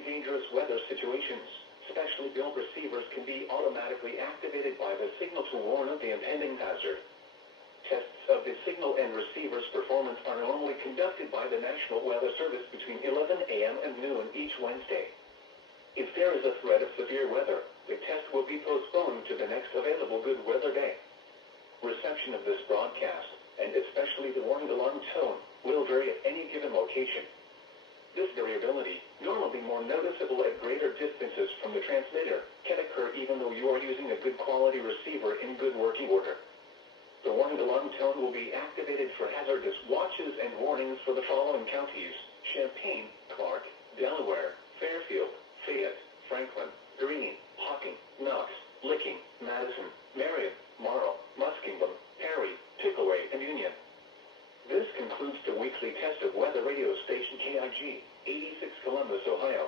potentially dangerous weather situations. Specially built receivers can be automatically activated by the signal to warn of the impending hazard. Tests of the signal and receiver's performance are normally conducted by the National Weather Service between 11 a.m. and noon each Wednesday. If there is a threat of severe weather, the test will be postponed to the next available good weather day. Reception of this broadcast, and especially the warning alarm tone, will vary at any given location. This variability, normally more noticeable at greater distances from the transmitter, can occur even though you are using a good quality receiver in good working order. The warning alarm tone will be activated for hazardous watches and warnings for the following counties: Champaign, Clark, Delaware, Fairfield, Fayette, Franklin, Greene, Hocking, Knox, Licking, Madison, Marion, Marl, Muskingum, Perry, Pickaway, and Union. This concludes the weekly test of weather radio station KIG, 86 Columbus, Ohio.